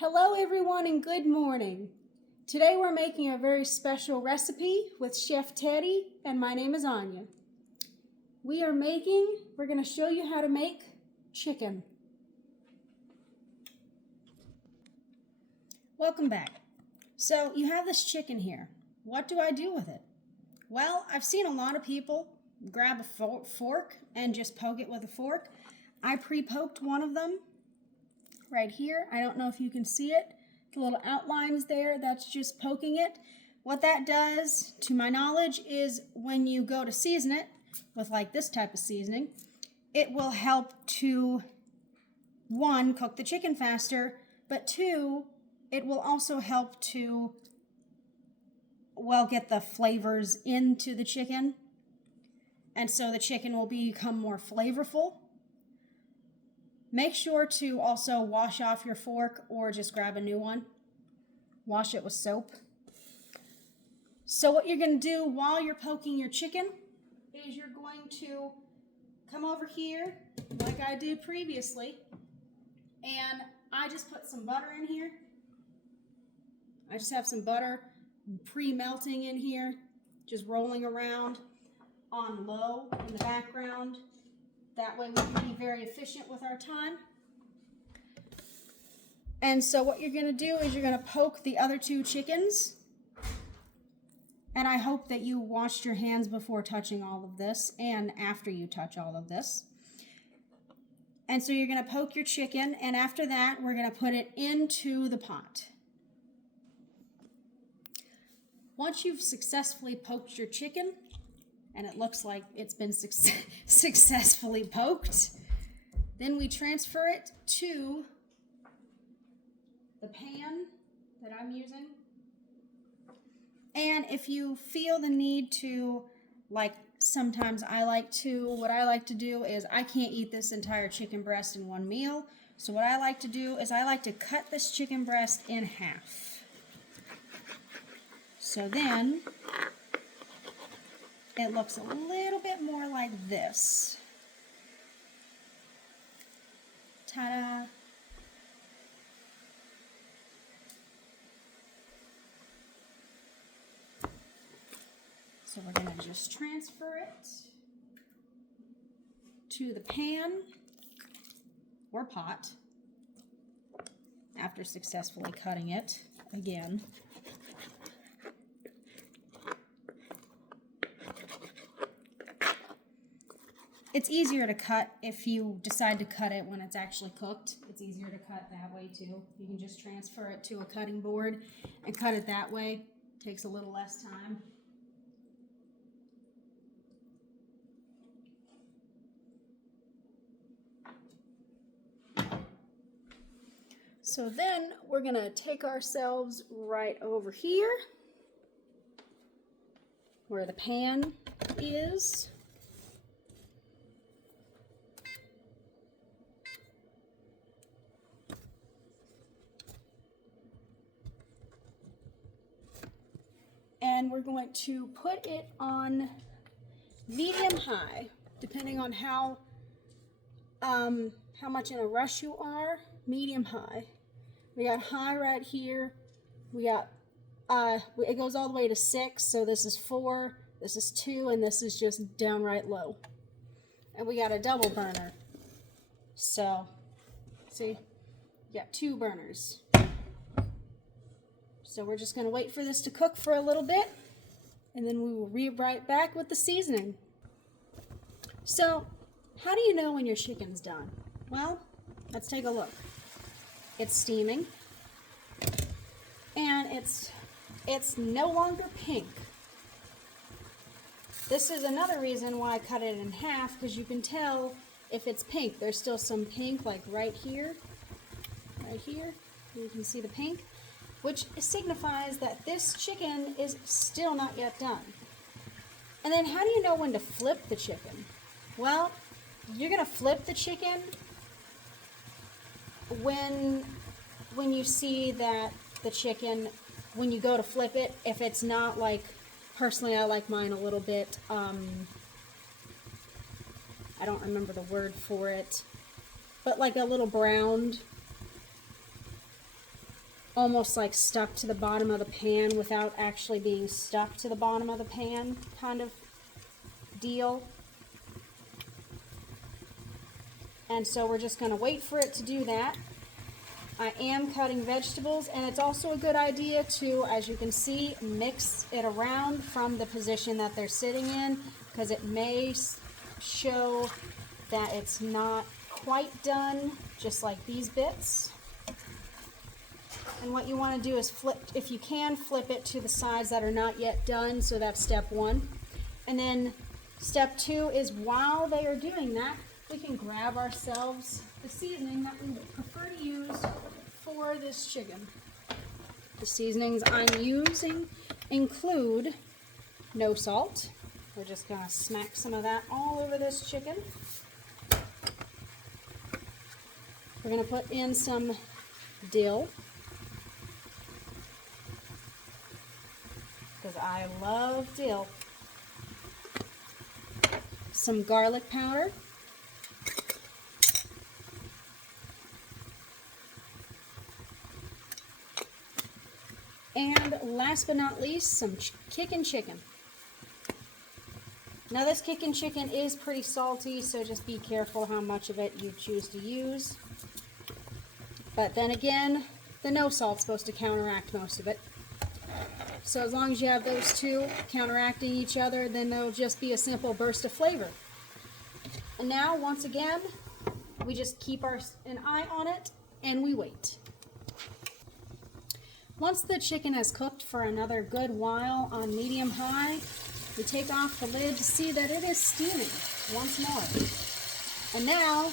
Hello everyone and good morning. Today we're making a very special recipe with Chef Teddy and my name is Anya. We're going to show you how to make chicken. Welcome back. So you have this chicken here. What do I do with it? Well, I've seen a lot of people grab a fork and just poke it with a fork. I pre-poked one of them right here. I don't know if you can see it. The little outlines there, that's just poking it. What that does, to my knowledge, is when you go to season it with like this type of seasoning, it will help to, one, cook the chicken faster, but two, it will also help to, well, get the flavors into the chicken. And so the chicken will become more flavorful. Make sure to also wash off your fork or just grab a new one. Wash it with soap. So what you're going to do while you're poking your chicken is you're going to come over here like I did previously. And I just put some butter in here. I just have some butter pre-melting in here, just rolling around on low in the background. That way we can be very efficient with our time. And so what you're going to do is you're going to poke the other two chickens. And I hope that you washed your hands before touching all of this and after you touch all of this. And so you're going to poke your chicken, and after that we're going to put it into the pot. Once you've successfully poked your chicken, and it looks like it's been successfully poked, then we transfer it to the pan that I'm using. And if you feel the need to, like sometimes what I like to do is I can't eat this entire chicken breast in one meal. So what I like to do is I like to cut this chicken breast in half. So then it looks a little bit more like this. Ta-da! So we're going to just transfer it to the pan or pot after successfully cutting it again. It's easier to cut if you decide to cut it when it's actually cooked. It's easier to cut that way too. You can just transfer it to a cutting board and cut it that way. It takes a little less time. So then we're going to take ourselves right over here where the pan is. And we're going to put it on medium high, depending on how much in a rush you are. Medium high. We got high right here. We got it goes all the way to 6. So this is 4, this is 2, and this is just downright low. And we got a double burner. So see, you got 2 burners. So we're just going to wait for this to cook for a little bit, and then we will be right back with the seasoning. So, how do you know when your chicken's done? Well, let's take a look. It's steaming, and it's no longer pink. This is another reason why I cut it in half, because you can tell if it's pink. There's still some pink, like right here. Right here, you can see the pink, which signifies that this chicken is still not yet done. And then how do you know when to flip the chicken? Well, you're going to flip the chicken when you see that the chicken, when you go to flip it, if it's not like, personally I like mine a little bit, I don't remember the word for it, but like a little browned. almost like stuck to the bottom of the pan without actually being stuck to the bottom of the pan kind of deal. And so we're just going to wait for it to do that. I am cutting vegetables, and it's also a good idea to, as you can see, mix it around from the position that they're sitting in, because it may show that it's not quite done, just like these bits. And what you want to do is flip, if you can, flip it to the sides that are not yet done, so that's step one. And then step two is, while they are doing that, we can grab ourselves the seasoning that we would prefer to use for this chicken. The seasonings I'm using include no salt. We're just going to smack some of that all over this chicken. We're going to put in some dill, because I love dill. Some garlic powder. And last but not least, some kickin' chicken. Now this kickin' chicken is pretty salty, so just be careful how much of it you choose to use. But then again, the no salt's supposed to counteract most of it. So as long as you have those two counteracting each other, then there'll just be a simple burst of flavor. And now, once again, we just keep an eye on it and we wait. Once the chicken has cooked for another good while on medium-high, we take off the lid to see that it is steaming once more. And now,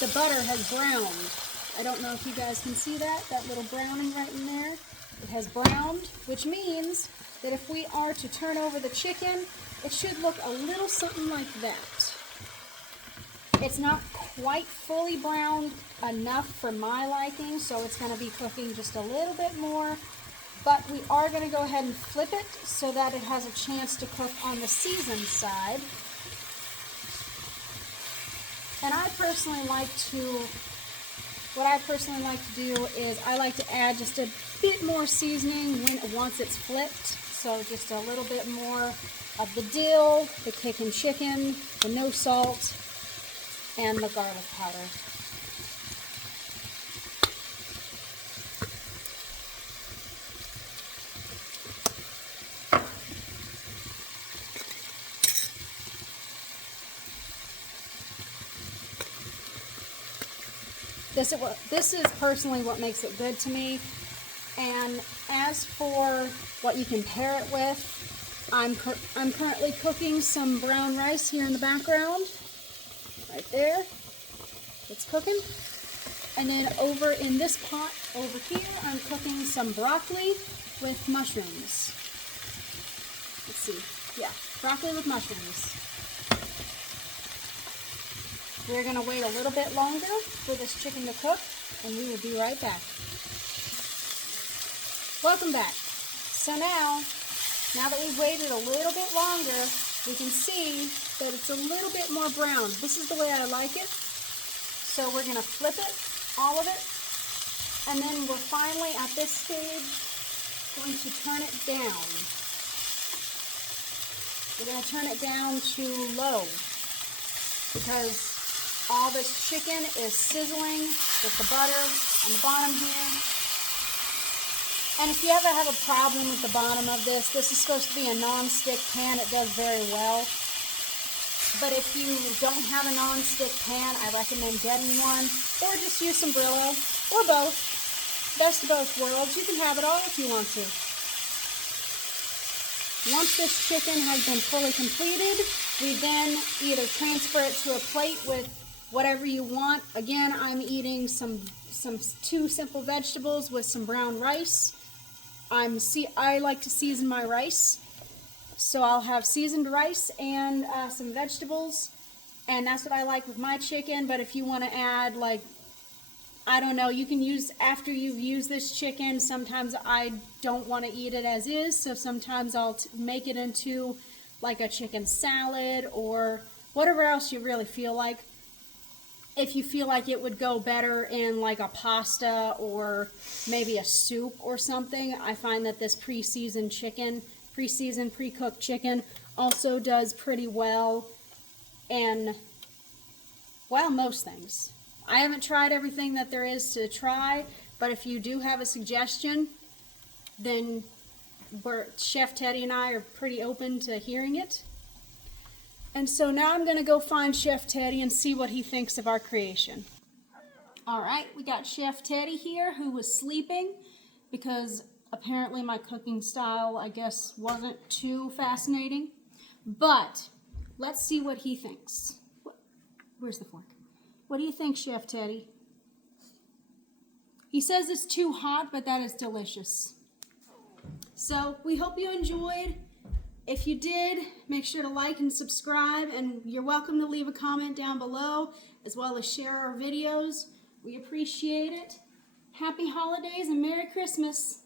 the butter has browned. I don't know if you guys can see that little browning right in there. It has browned, which means that if we are to turn over the chicken, it should look a little something like that. It's not quite fully browned enough for my liking, so it's going to be cooking just a little bit more. But we are going to go ahead and flip it so that it has a chance to cook on the seasoned side. And what I personally like to do is I like to add just a bit more seasoning once it's flipped. So just a little bit more of the dill, the kickin' chicken, the no salt, and the garlic powder. This is personally what makes it good to me. And as for what you can pair it with, I'm currently cooking some brown rice here in the background. Right there. It's cooking. And then over in this pot over here, I'm cooking some broccoli with mushrooms. Let's see. Yeah, broccoli with mushrooms. We're going to wait a little bit longer for this chicken to cook, and we will be right back. Welcome back. So now that we've waited a little bit longer, we can see that it's a little bit more brown. This is the way I like it. So we're going to flip it, all of it, and then we're finally at this stage going to turn it down. We're going to turn it down to low because all this chicken is sizzling with the butter on the bottom here. And if you ever have a problem with the bottom of this is supposed to be a non-stick pan. It does very well. But if you don't have a non-stick pan, I recommend getting one. Or just use some Brillo. Or both. Best of both worlds. You can have it all if you want to. Once this chicken has been fully completed, we then either transfer it to a plate with whatever you want. Again, I'm eating some two simple vegetables with some brown rice. I like to season my rice, so I'll have seasoned rice and some vegetables, and that's what I like with my chicken. But if you want to add, like, I don't know, you can use, after you've used this chicken, sometimes I don't want to eat it as is, so sometimes I'll make it into like a chicken salad or whatever else you really feel like. if you feel like it would go better in like a pasta or maybe a soup or something, I find that this pre-seasoned pre-cooked chicken also does pretty well in, well, most things. I haven't tried everything that there is to try, but if you do have a suggestion, then Chef Teddy and I are pretty open to hearing it. And so now I'm going to go find Chef Teddy and see what he thinks of our creation. All right, we got Chef Teddy here, who was sleeping because apparently my cooking style, I guess, wasn't too fascinating. But let's see what he thinks. Where's the fork? What do you think, Chef Teddy? He says it's too hot, but that is delicious. So we hope you enjoyed. If you did, make sure to like and subscribe, and you're welcome to leave a comment down below, as well as share our videos. We appreciate it. Happy holidays and Merry Christmas.